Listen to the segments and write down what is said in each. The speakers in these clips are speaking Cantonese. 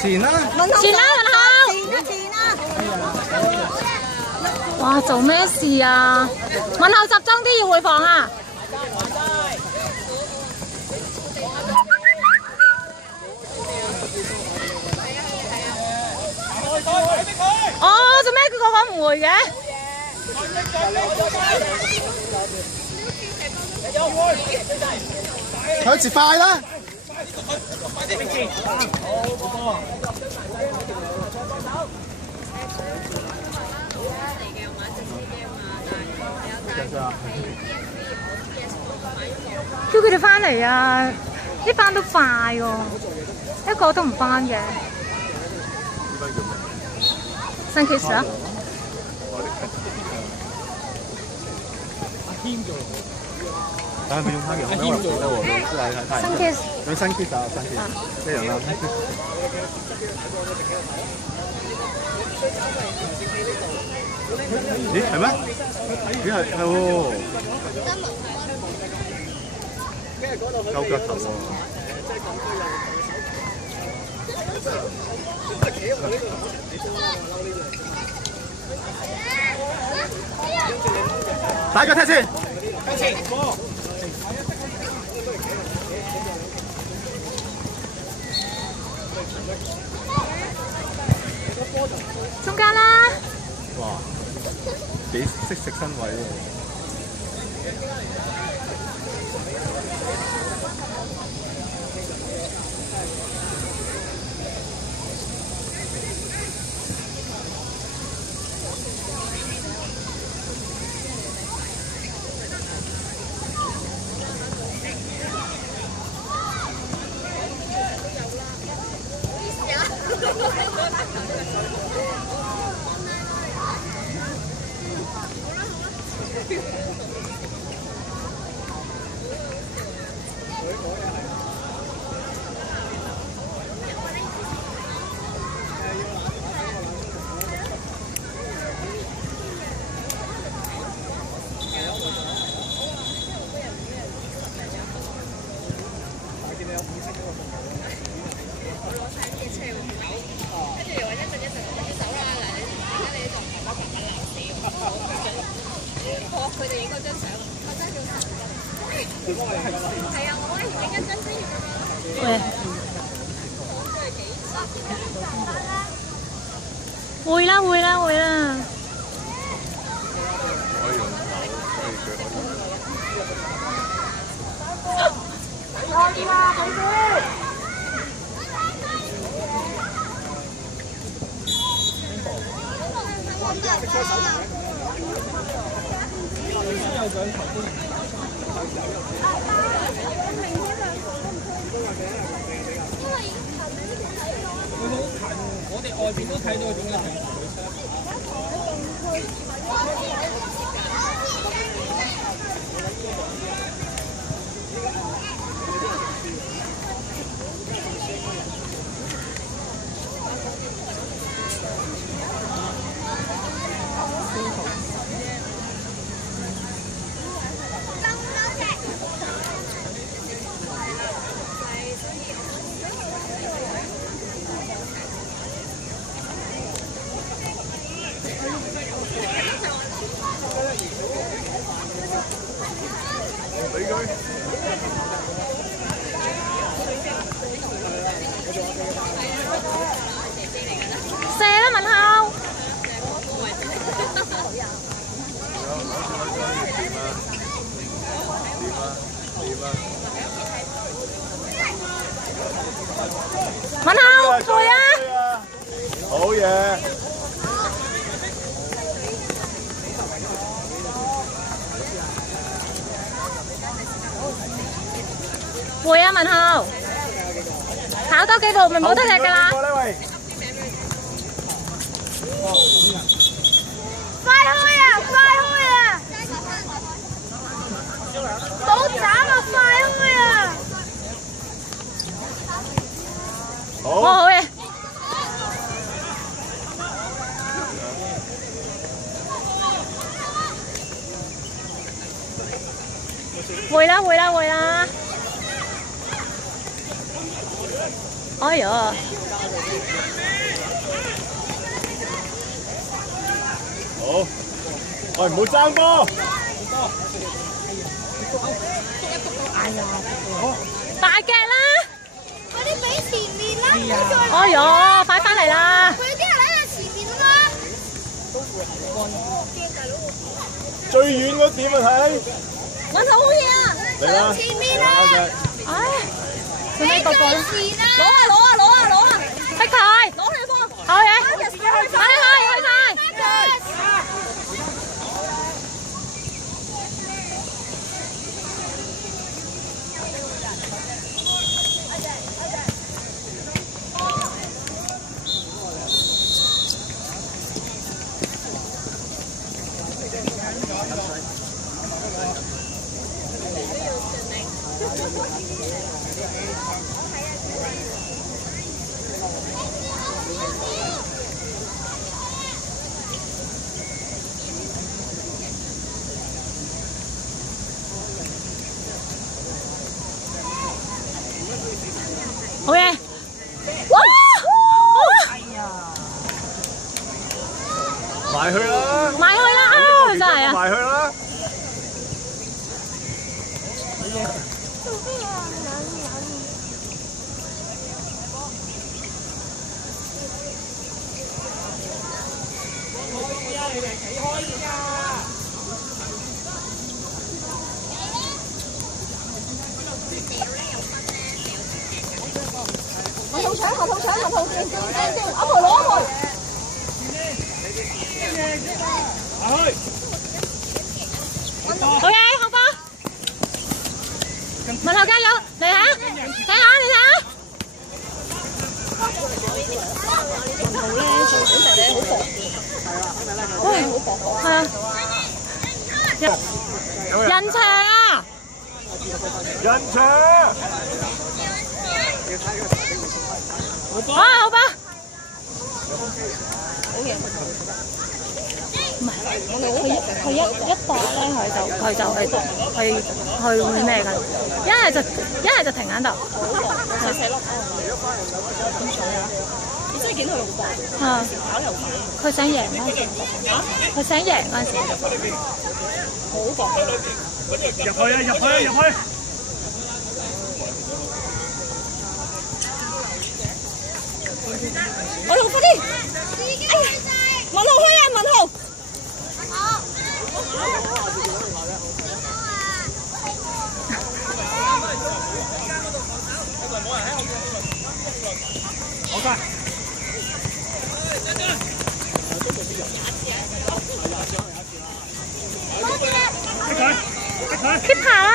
前啦，前啦，哇，做咩事啊？問候集中啲，要回房啊！哦，做咩佢個個唔回嘅？向前快啦！叫佢哋翻嚟啊！啲翻都快喎，一個都唔翻嘅。新 case 啊！但係佢用翻嘅，我唔記得喎，新 case， 有新 case 啊，新 case 一樣啦。咦係咩？咦係喎，夠腳頭喎。打個踢先。中間啦！哇，幾識食身位喎！佢哋影嗰張相，我真係要係啊，我可以影一張先。會啦會啦會啦。可以啦，佢哋。我哋外邊都睇到點解文浩，跑多幾步咪冇得踢㗎啦！快開啊！快開啊！冇斬啊！快開啊！好，好嘅。會啦會啦會啦！哎呀！好，喂，唔好爭波！哎呀！大腳啦！快啲俾前面啦！哎呀！快翻嚟啦！佢啲人喺度前面啊嘛！最遠嗰點啊睇！揾到好嘢啊！嚟啦！前面啊！唉，最尾個個啦！前啊！攞啊！逼佢！攞佢波！好嘢！快啲去晒！好嘢！哇！埋去啦！埋去啦！真係啊！埋去啦！後套搶，阿婆攞阿婆。好嘢，後波！文浩加油！嚟下，睇下，你睇下。文浩咧最好食咧好薄。係啊，好薄。係啊。人牆啊！人牆！啊，好吧。唔係，佢一搏咧，佢就去咩㗎？一係就停喺度。細細粒咁重啊！你真係見佢好薄。啊！佢想贏嗰陣時，佢想贏嗰陣時，好薄。入去！我龍快啲！文浩開啊，文浩！好快！keep 下啦！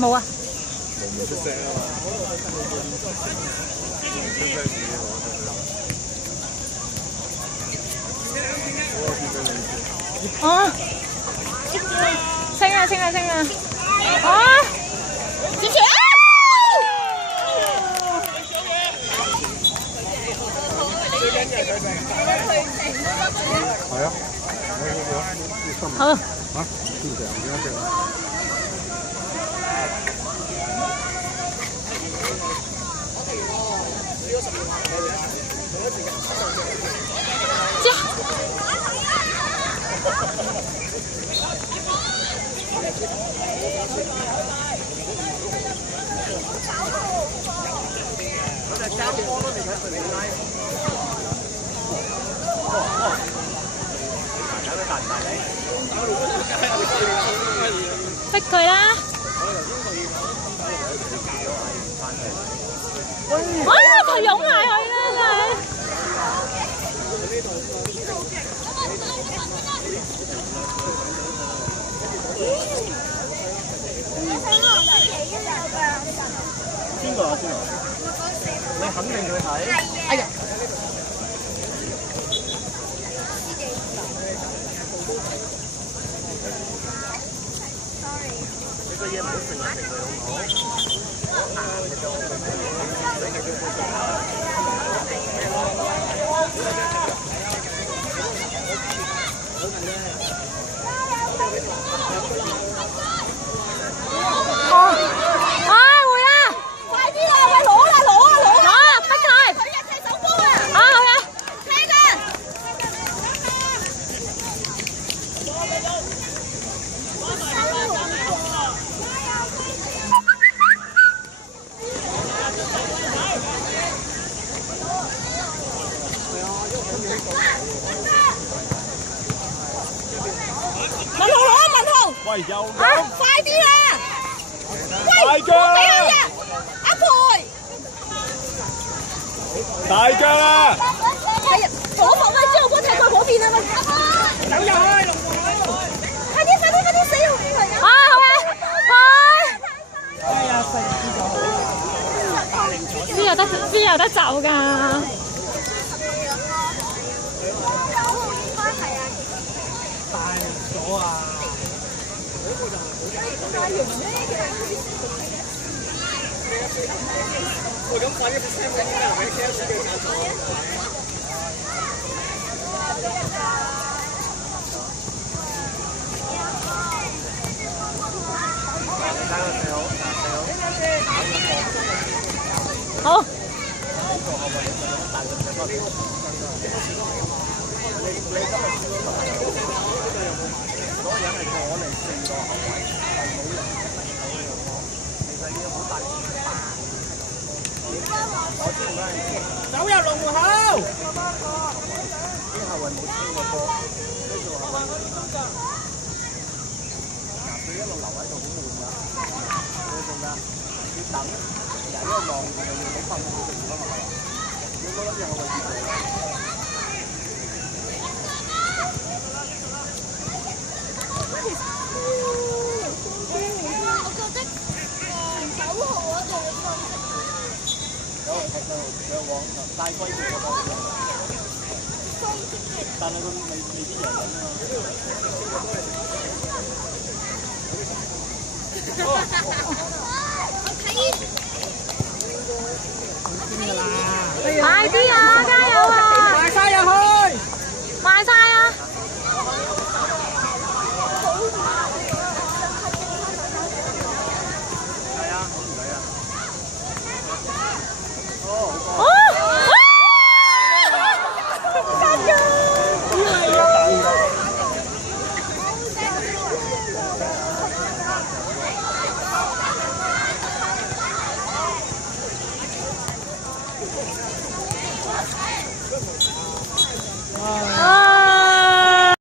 冇啊！冇出聲啊！哦，升啊！啊！接住啊！係啊，好。嚇，正常點解正啊？逼佢啦！哇！佢湧埋去啦，真係。邊個啊？先啊？你肯定佢睇？哎呀！你個嘢唔好成日食佢好唔好？喂，又咁，快啲啦！大腳啊！阿培，大腳啊！係啊，左後咪之後嗰踢佢嗰邊啊咪。走入去，龍門喺度。快啲，死龍門嚟啊！好嘅，哎呀，邊有得走㗎？大咗啊！喂，咁快啲 send 俾我，俾 KFC 俾贊助。好。走入龍門口。之後係冇超過波，跟住係佢一路留喺度好悶㗎，你做咩？要等，人喺度望住就要好瞓冇食㗎嘛。你覺得邊個位置做啊？有往大龜條嗰度，但係佢未必贏緊啊！快啲啊！